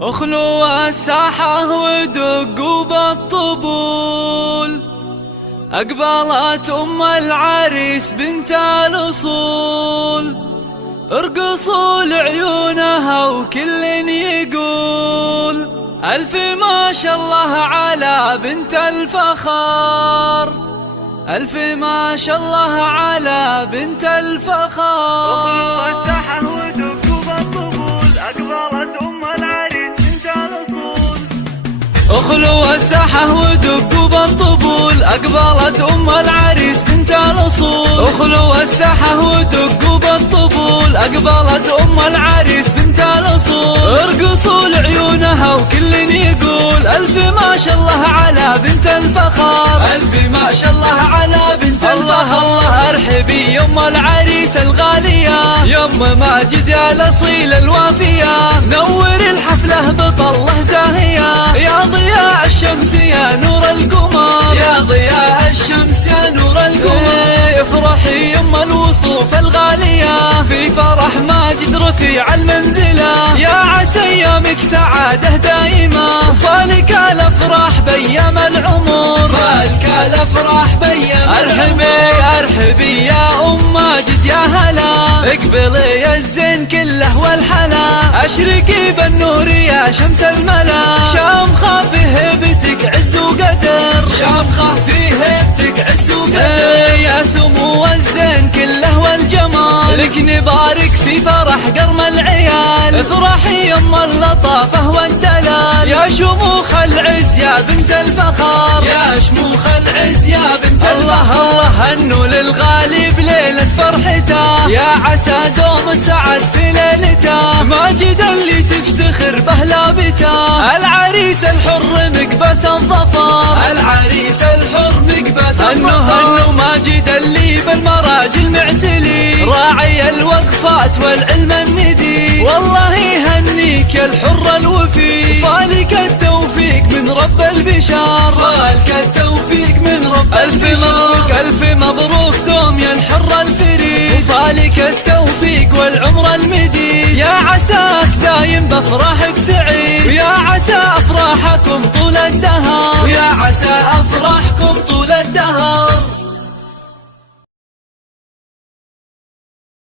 اخلوا الساحة ودقوا بالطبول، أقبلت أم العريس بنت الأصول، ارقصوا لعيونها وكل يقول ألف ما شاء الله على بنت الفخار، ألف ما شاء الله على بنت الفخار. اخلوا الساحة ودقوا بالطبول، أقبلت أم العريس بنت الأصول. اخلوا الساحة ودقوا بالطبول، أقبلت أم العريس بنت الأصول. اخلوا الساحة ودقوا بالطبول، أقبلت أم العريس بنت الأصول، ارقصوا لعيونها وكل يقول ألف ما شاء الله على بنت الفخار، ألف ما شاء الله على بنت الفخار. الله ارحبي يم العريس الغالية، يم ماجد يا الأصيلة الوافية، نور الحفلة بطلة زاهية، يا ضياء الشمس يا نور القمر، يا ضياء الشمس يا نور القمر. افرحي يم الوصوف الغالية، في فرح ماجد رفيع المنزلة، يا عسى ايامك سعادة دائمة، فالك الافراح بيام العمر، فالك الافراح بيام. ارحبي يا ام ماجد يا هلا، اقبلي الزين كله والحلا، اشرقي بالنور يا شمس الملا، شامخة في هيبتك عز وقدر، شامخة في هيبتك عز وقدر، يا سمو الزين كله والجمال، لك نبارك في فرح قرم العيال، افرحي يم اللطافة والدلال، يا شموخ العز يا بنت الفخار، يا شموخ العز يا بنت الفخار. الله هنوا للغالي بليلة فرحته، يا عسى دوم السعد في ليلته، ماجد اللي تفتخر به لابته، العريس الحر مقبس الظفر، العريس الحر مقبس الظفر. هنوا ماجد اللي بالمراجل معتلي، راعي الوقفات والعلم الندي، والله يهنيك يا الحر الوفي، فالك التوفيق من رب البشار، فالك التوفيق من رب البشار. ألف مبروك ألف مبروك دوم يا الحر الفريد، فالك التوفيق والعمر المديد، يا عساك دايم بافراحك سعيد، يا عسى افراحكم طول الدهر، يا عسى افراحكم طول الدهر.